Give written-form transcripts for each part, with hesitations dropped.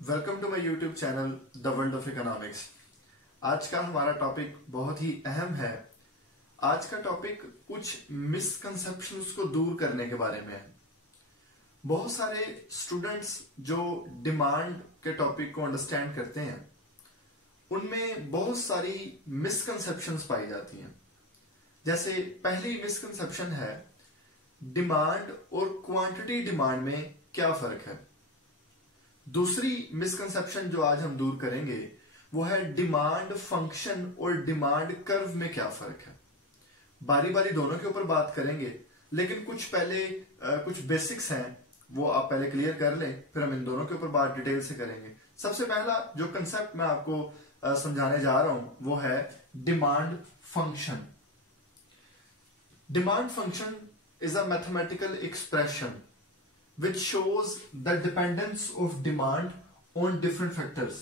Welcome to my YouTube channel the world of economics. आज का हमारा टॉपिक बहुत ही अहम है। आज का टॉपिक कुछ मिसकंसेप्शंस को दूर करने के बारे में है। बहुत सारे स्टूडेंट्स जो डिमांड के टॉपिक को अंडरस्टैंड करते हैं उनमें बहुत सारी मिसकंसेप्शंस पाई जाती हैं। जैसे पहली मिसकंसेप्शन है डिमांड और क्वांटिटी डिमांड में क्या फर्क है। दूसरी मिसकंसेप्शन जो आज हम दूर करेंगे वो है डिमांड फंक्शन और डिमांड कर्व में क्या फर्क है। बारी बारी दोनों के ऊपर बात करेंगे, लेकिन कुछ बेसिक्स हैं वो आप पहले क्लियर कर लें, फिर हम इन दोनों के ऊपर बात डिटेल से करेंगे। सबसे पहला जो कंसेप्ट मैं आपको समझाने जा रहा हूं वो है demand function. Demand function is a mathematical expression which shows the dependence of demand on different factors।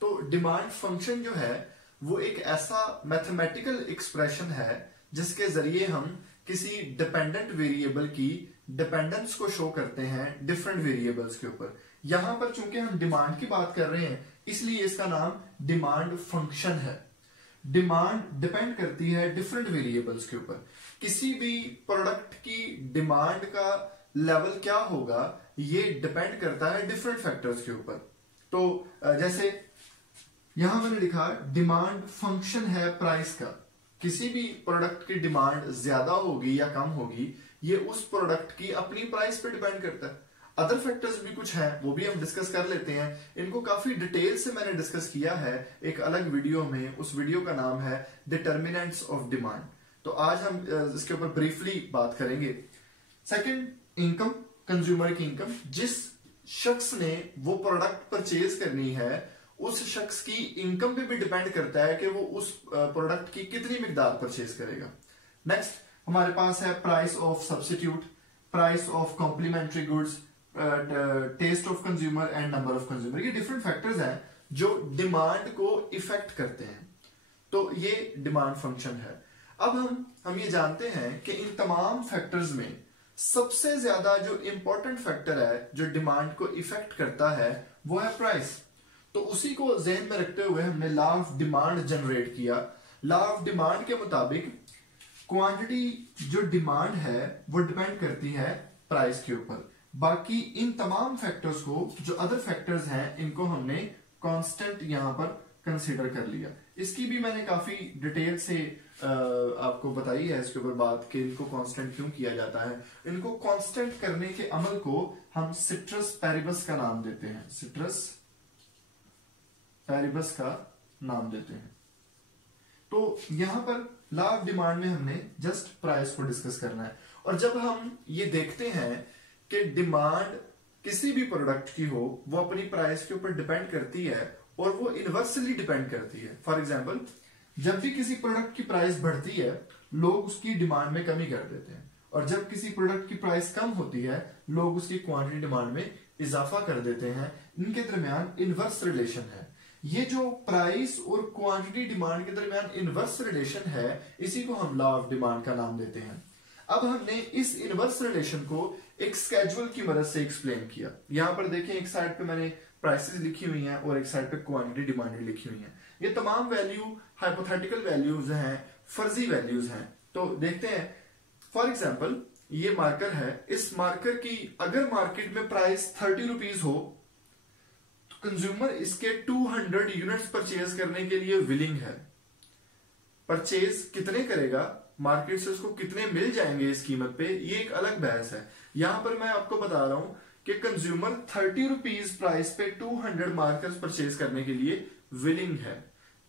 तो डिमांड फंक्शन जो है वो एक ऐसा मैथमेटिकल एक्सप्रेशन है जिसके जरिए हम किसी डिपेंडेंट वेरिएबल की डिपेंडेंस को शो करते हैं डिफरेंट वेरिएबल्स के ऊपर। यहां पर चूंकि हम डिमांड की बात कर रहे हैं इसलिए इसका नाम डिमांड फंक्शन है। डिमांड डिपेंड करती है डिफरेंट वेरिएबल्स के ऊपर। किसी भी प्रोडक्ट की डिमांड का लेवल क्या होगा ये डिपेंड करता है डिफरेंट फैक्टर्स के ऊपर। तो जैसे यहां मैंने लिखा डिमांड फंक्शन है प्राइस का। किसी भी प्रोडक्ट की डिमांड ज्यादा होगी या कम होगी ये उस प्रोडक्ट की अपनी प्राइस पे डिपेंड करता है। अदर फैक्टर्स भी कुछ हैं वो भी हम डिस्कस कर लेते हैं। इनको काफी डिटेल से मैंने डिस्कस किया है एक अलग वीडियो में। उस वीडियो का नाम है डिटर्मिनेंट्स ऑफ डिमांड। तो आज हम इसके ऊपर ब्रीफली बात करेंगे। सेकंड, इनकम, कंज्यूमर की इनकम। जिस शख्स ने वो प्रोडक्ट परचेज करनी है उस शख्स की इनकम पे भी डिपेंड करता है कि वो उस प्रोडक्ट की कितनी मिकदार परचेज करेगा। नेक्स्ट हमारे पास है price of substitute, price of complementary goods, taste of consumer and number of consumer. ये डिफरेंट फैक्टर्स हैं जो डिमांड को इफेक्ट करते हैं। तो ये डिमांड फंक्शन है। अब हम ये जानते हैं कि इन तमाम फैक्टर्स में सबसे ज्यादा जो इंपॉर्टेंट फैक्टर है जो डिमांड को इफेक्ट करता है वो है प्राइस। तो उसी को ज़हन में रखते हुए हमने लॉ ऑफ डिमांड जनरेट किया। लॉ ऑफ डिमांड के मुताबिक क्वांटिटी जो डिमांड है वो डिपेंड करती है प्राइस के ऊपर। बाकी इन तमाम फैक्टर्स को जो अदर फैक्टर्स हैं इनको हमने कांस्टेंट यहां पर कंसीडर कर लिया। इसकी भी मैंने काफी डिटेल से आपको बताई है इसके ऊपर बात कि इनको कांस्टेंट क्यों किया जाता है। इनको कांस्टेंट करने के अमल को हम सिट्रस पैरिबस का नाम देते हैं। सिट्रस पैरिबस का नाम देते हैं। तो यहां पर लॉ ऑफ डिमांड में हमने जस्ट प्राइस को डिस्कस करना है। और जब हम ये देखते हैं कि डिमांड किसी भी प्रोडक्ट की हो वो अपनी प्राइस के ऊपर डिपेंड करती है और वो इनवर्सली डिपेंड करती है। फॉर एग्जांपल जब भी किसी प्रोडक्ट की प्राइस बढ़ती है लोग उसकी डिमांड में कमी कर देते हैं, और जब किसी प्रोडक्ट की प्राइस कम होती है लोग उसकी क्वांटिटी डिमांड में इजाफा कर देते हैं। इनके दरमियान इनवर्स रिलेशन है। ये जो प्राइस और क्वांटिटी डिमांड के दरमियान इनवर्स रिलेशन है इसी को हम लॉ ऑफ डिमांड का नाम देते हैं। अब हमने इस इनवर्स रिलेशन को एक स्केड्यूल की मदद से एक्सप्लेन किया। यहां पर देखें एक साइड पे मैंने प्राइसेस लिखी हुई हैं और एक साइड पे क्वांटिटी डिमांड लिखी हुई है। ये तमाम वैल्यू हाइपोथेटिकल वैल्यूज हैं, फर्जी वैल्यूज हैं। तो देखते हैं फॉर एग्जांपल ये मार्कर है। इस मार्कर की अगर मार्केट में प्राइस 30 रुपीज हो तो कंज्यूमर इसके 200 यूनिट्स परचेज करने के लिए विलिंग है। परचेज कितने करेगा, मार्केट से उसको कितने मिल जाएंगे इस कीमत पे, ये एक अलग बहस है। यहां पर मैं आपको बता रहा हूं कि कंज्यूमर 30 रुपीज प्राइस पे 200 मार्कर्स परचेज करने के लिए विलिंग है।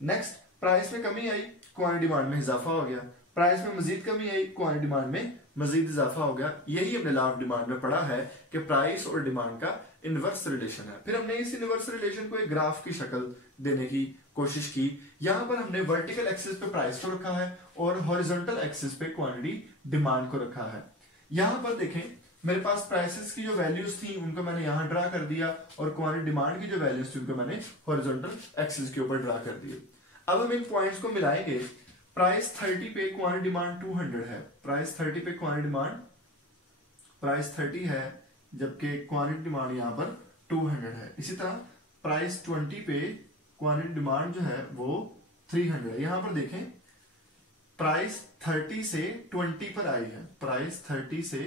नेक्स्ट प्राइस में कमी आई, क्वांटिटी डिमांड में इजाफा हो गया। प्राइस में मजीद कमी आई, क्वांटिटी डिमांड में मजीद इजाफा हो गया। यही हमने लॉ ऑफ डिमांड में पढ़ा है कि प्राइस और डिमांड का इनवर्स रिलेशन है। फिर हमने इस इनवर्स रिलेशन को एक ग्राफ की शक्ल देने की कोशिश की। यहां पर हमने वर्टिकल एक्सिस पे प्राइस को रखा है और हॉरिजॉन्टल एक्सिस पे क्वांटिटी डिमांड को रखा है। यहां पर देखें मेरे पास प्राइसेस की जो वैल्यूज थी उनको मैंने यहां ड्रा कर दिया और क्वांटिटी डिमांड की जो वैल्यूज थी उनको मैंने हॉरिजॉन्टल एक्सिस के ऊपर ड्रा कर दिए। अब हम इन पॉइंट्स को मिलाएंगे। प्राइस 30 पे क्वांटिटी डिमांड 200 है। प्राइस 30 पे क्वांटिटी डिमांड प्राइस 30 है जबकि क्वांटिटी डिमांड यहां पर 200 है। इसी तरह प्राइस 20 पे क्वांटिटी डिमांड जो है वो 300 है। यहां पर देखें प्राइस 30 से 20 पर आई है, प्राइस 30 से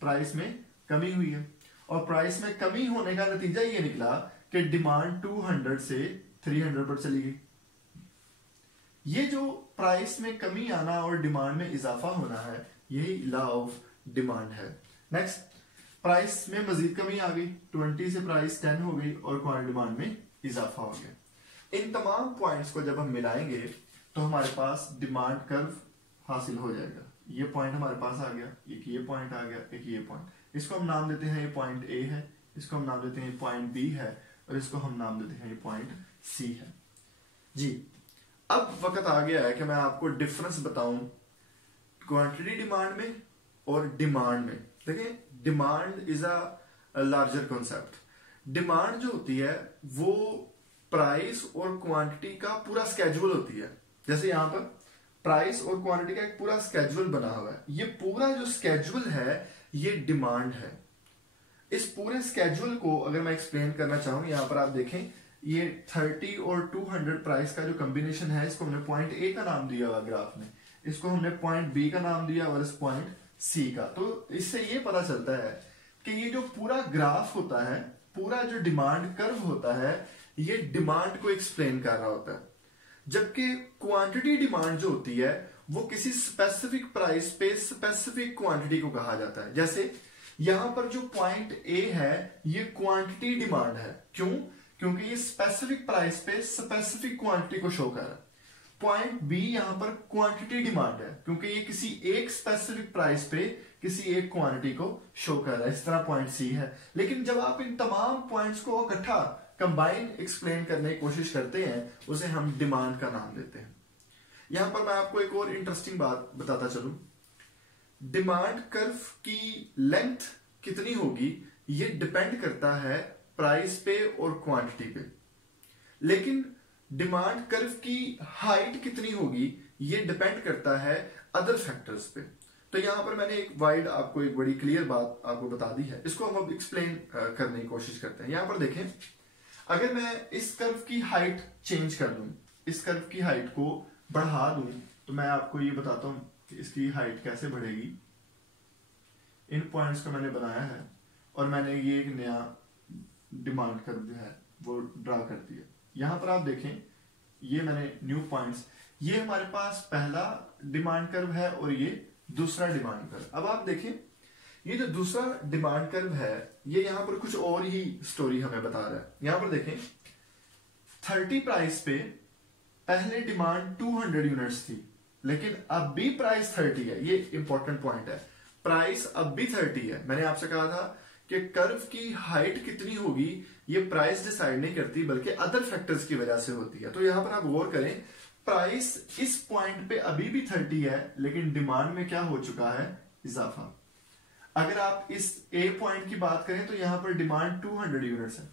प्राइस में कमी हुई है, और प्राइस में कमी होने का नतीजा ये निकला कि डिमांड 200 से 300 पर चली गई। ये जो प्राइस में कमी आना और डिमांड में इजाफा होना है, यही लॉ ऑफ डिमांड है। नेक्स्ट, प्राइस में मजीद कमी आ गई, 20 से प्राइस 10 हो गई और क्वांटिटी डिमांड में इजाफा हो गया। इन तमाम पॉइंट्स को जब हम मिलाएंगे तो हमारे पास डिमांड कर्व हासिल हो जाएगा। ये पॉइंट हमारे पास आ गया, एक ये पॉइंट आ गया, एक ये पॉइंट। इसको हम नाम देते हैं ये पॉइंट ए है, इसको हम नाम देते हैं ये पॉइंट बी है, और इसको हम नाम देते हैं ये पॉइंट सी है। जी, अब वक्त आ गया है कि मैं आपको डिफरेंस बताऊं क्वांटिटी डिमांड में और डिमांड में। देखें, demand is a larger concept. Demand जो होती है वो प्राइस और क्वांटिटी का पूरा स्केड्यूल होती है। जैसे यहां पर प्राइस और क्वांटिटी का एक पूरा स्केड्यूल बना हुआ है, ये पूरा जो स्केड्यूल है ये डिमांड है। इस पूरे स्केड्यूल को अगर मैं एक्सप्लेन करना चाहूं, यहां पर आप देखें ये 30 और 200 प्राइस का जो कॉम्बिनेशन है, इसको हमने पॉइंट ए का नाम दिया हुआ ग्राफ में, इसको हमने पॉइंट बी का नाम दिया और इस पॉइंट सी का। तो इससे ये पता चलता है कि ये जो पूरा ग्राफ होता है, पूरा जो डिमांड कर्व होता है, ये डिमांड को एक्सप्लेन कर रहा होता है, जबकि क्वांटिटी डिमांड जो होती है वो किसी स्पेसिफिक प्राइस पे स्पेसिफिक क्वांटिटी को कहा जाता है। जैसे यहां पर जो पॉइंट ए है ये क्वांटिटी डिमांड है। क्यों? क्योंकि ये स्पेसिफिक प्राइस पे स्पेसिफिक क्वांटिटी को शो कर रहा है। पॉइंट बी यहां पर क्वांटिटी डिमांड है क्योंकि ये किसी एक स्पेसिफिक प्राइस पे किसी एक क्वांटिटी को शो कर रहा है। इस तरह पॉइंट सी है। लेकिन जब आप इन तमाम पॉइंट्स को इकट्ठा कंबाइन एक्सप्लेन करने की कोशिश करते हैं, उसे हम डिमांड का नाम देते हैं। यहां पर मैं आपको एक और इंटरेस्टिंग बात बताता चलूं, डिमांड कर्व की लेंथ कितनी होगी ये डिपेंड करता है प्राइस पे और क्वांटिटी पे, लेकिन डिमांड कर्व की हाइट कितनी होगी ये डिपेंड करता है अदर फैक्टर्स पे। तो यहां पर मैंने एक वाइड आपको एक बड़ी क्लियर बात आपको बता दी है, इसको हम अब एक्सप्लेन करने की कोशिश करते हैं। यहां पर देखें, अगर मैं इस कर्व की हाइट चेंज कर दूं, इस कर्व की हाइट को बढ़ा दूं, तो मैं आपको ये बताता हूं कि इसकी हाइट कैसे बढ़ेगी। इन पॉइंट्स को मैंने बनाया है और मैंने ये एक नया डिमांड कर्व जो है वो ड्रा कर दिया। यहां पर आप देखें, ये मैंने न्यू पॉइंट्स, ये हमारे पास पहला डिमांड कर्व है और ये दूसरा डिमांड कर्व। अब आप देखें, ये जो दूसरा डिमांड कर्व है ये यहां पर कुछ और ही स्टोरी हमें बता रहा है। यहां पर देखें, 30 प्राइस पे पहले डिमांड 200 यूनिट्स थी, लेकिन अब भी प्राइस 30 है। ये इंपॉर्टेंट पॉइंट है, प्राइस अब भी 30 है। मैंने आपसे कहा था कि कर्व की हाइट कितनी होगी ये प्राइस डिसाइड नहीं करती, बल्कि अदर फैक्टर्स की वजह से होती है। तो यहां पर आप गौर करें, प्राइस इस पॉइंट पे अभी भी 30 है, लेकिन डिमांड में क्या हो चुका है, इजाफा। अगर आप इस ए पॉइंट की बात करें तो यहां पर डिमांड 200 यूनिट्स है,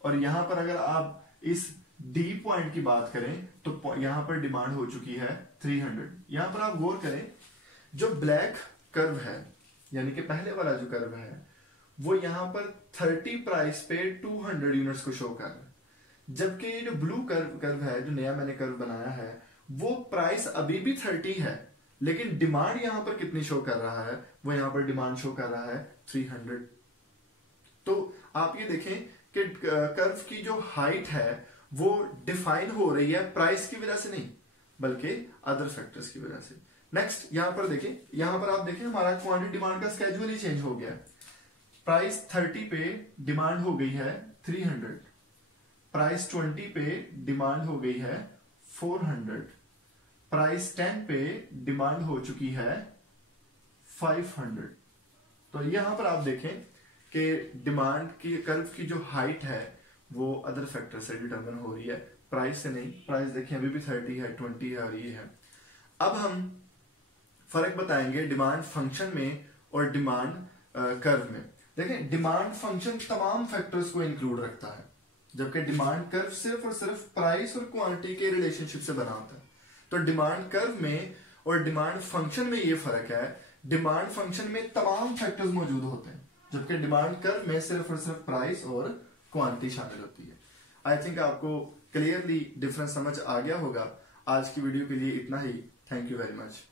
और यहां पर अगर आप इस डी पॉइंट की बात करें तो यहां पर डिमांड हो चुकी है 300। यहां पर आप गौर करें, जो ब्लैक कर्व है यानी कि पहले वाला जो कर्व है वो यहां पर 30 प्राइस पे 200 यूनिट्स को शो कर रहा है, जबकि ये जो ब्लू कर्व है, जो नया मैंने कर्व बनाया है, वो प्राइस अभी भी 30 है, लेकिन डिमांड यहां पर कितनी शो कर रहा है, वो यहां पर डिमांड शो कर रहा है 300। तो आप ये देखें कि कर्व की जो हाइट है वो डिफाइन हो रही है प्राइस की वजह से नहीं, बल्कि अदर फैक्टर्स की वजह से। नेक्स्ट, यहां पर देखें, यहां पर आप देखें हमारा क्वांटिटी डिमांड का स्केड्यूल ही चेंज हो गया है। प्राइस 30 पे डिमांड हो गई है 300, प्राइस 20 पे डिमांड हो गई है 400, प्राइस 10 पे डिमांड हो चुकी है 500। तो यहां पर आप देखें कि डिमांड की कर्व की जो हाइट है वो अदर फैक्टर से डिटरमिन हो रही है, प्राइस से नहीं। प्राइस देखिए अभी भी 30 है, 20 है और ये है। अब हम फर्क बताएंगे डिमांड फंक्शन में और डिमांड कर्व में। देखें, डिमांड फंक्शन तमाम फैक्टर्स को इंक्लूड रखता है, जबकि डिमांड कर्व सिर्फ और सिर्फ प्राइस और क्वांटिटी के रिलेशनशिप से बना होता है। तो डिमांड कर्व में और डिमांड फंक्शन में ये फर्क है, डिमांड फंक्शन में तमाम फैक्टर्स मौजूद होते हैं, जबकि डिमांड कर्व में सिर्फ और सिर्फ प्राइस और क्वांटिटी शामिल होती है। आई थिंक आपको क्लियरली डिफरेंस समझ आ गया होगा। आज की वीडियो के लिए इतना ही। Thank you very much.